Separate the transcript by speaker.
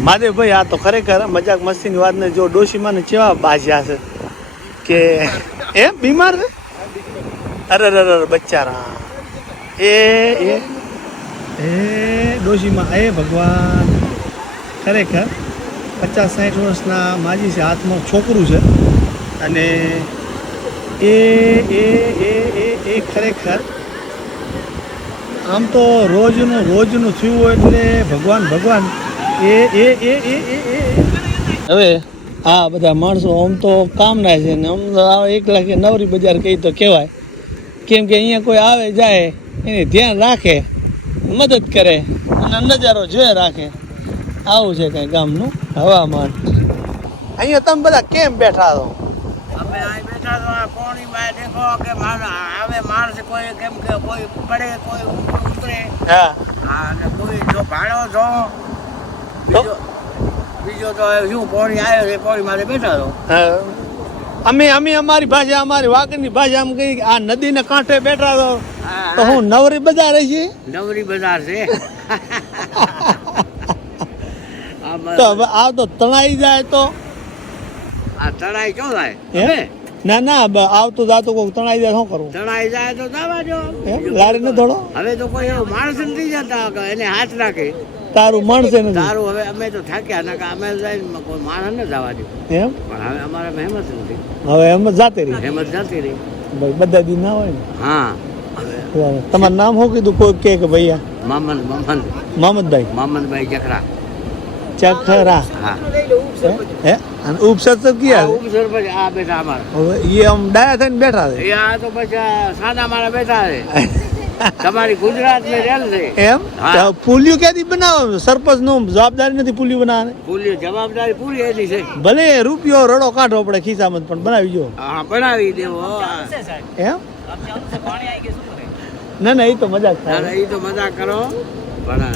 Speaker 1: મહાદેવભાઈ આ તો ખરેખર મજાક મસ્તીની વાત ને જો ડોશીમાને કેવા બાજ્યા છે? કે એ બીમાર છે? અરે અરે અરે બચ્ચારા. એ એ એ, ડોશીમાં. એ ભગવાન. ખરેખર પચાસ, સાઠ વર્ષના માજી છે, હાથમાં છોકરું છે. અને એ એ એ એ એ ખરેખર આમ તો રોજનું રોજનું થયું હોય એટલે ભગવાન ભગવાન. એ એ એ એ એ એ. હવે આ બધા માણસો આમ તો કામના છે ને આમ એકલા કે નવરી બજાર કહી તો કહેવાય. કેમ કે અહીંયા કોઈ આવે જાય એને ધ્યાન રાખે મદદ કરે અને નજારો જોઈ રાખે. આવું છે કાંઈ ગામનું હવામાન. અહીંયા તમે બધા કેમ બેઠા છો?
Speaker 2: અમે અહીં બેઠા તો આ કોણી દેખો કે આવે માણસ કોઈ કેમ કે કોઈ પડે કોઈ ઉતરે.
Speaker 1: હા.
Speaker 2: હા, અને કોઈ જો ભાડો જો બીજો તો શું પોણી આવ્યો છે પોણી મારે બેઠા તો
Speaker 1: અમે અમે અમારી ભાષા અમારી વાગડની ભાષા આમ કહી આ નદીને કાંઠે બેઠા તો તો હું. નવરી બજાર છે?
Speaker 2: નવરી બજાર છે.
Speaker 1: તો હવે આ તો તણાઈ જાય તો?
Speaker 2: આ તણાઈ ક્યાં થાય
Speaker 1: હે? ના ના આવતું જાતું કોક તણાઈ જાય શું કરવું
Speaker 2: તણાઈ જાય તો જવા
Speaker 1: જો? લારી ને થોડો
Speaker 2: હવે તો કોઈ એવો માણસ નથી જતા એને હાથ રાખે.
Speaker 1: તારું મણસે નથી.
Speaker 2: તારું હવે અમે તો થાક્યા ના અમે જઈને કોઈ માણસ ને જવા દે.
Speaker 1: એમ?
Speaker 2: પણ હવે અમારે હેમત નથી.
Speaker 1: હવે હેમત જાતે રહી.
Speaker 2: હેમત જાતે રહી.
Speaker 1: બધા દી ના હોય ને?
Speaker 2: હા.
Speaker 1: તમારું નામ શું કીધું? કોઈ કે કે ભૈયા?
Speaker 2: મામન મામન.
Speaker 1: મામદભાઈ
Speaker 2: મામદભાઈ જખરા
Speaker 1: ચખરા
Speaker 2: હા.
Speaker 1: હે? હે અને ઉપસરસર
Speaker 2: આ
Speaker 1: ક્યાં છે?
Speaker 2: ઉપસરપંચ આ બેઠા અમારા.
Speaker 1: હવે એ આમ ડાયા થઈને બેઠા છે.
Speaker 2: આ તો પછી આ સાદા મારા બેઠા છે. તમારી ગુજરાતની રેલ છે.
Speaker 1: એમ? પુલિયું ક્યાંથી બનાવો? સરપંચનું જવાબદારી નથી પુલિયું બનાવવાની?
Speaker 2: પૂરી જવાબદારી પૂરી એની છે.
Speaker 1: ભલે રૂપિયો રડો કાઢવો પડે ખિસ્સામાં પણ બનાવી જો.
Speaker 2: હા બનાવી દેવો
Speaker 1: એમ? ના ના એ તો મજાક થાય.
Speaker 2: ઈ તો મજાક કરો પણ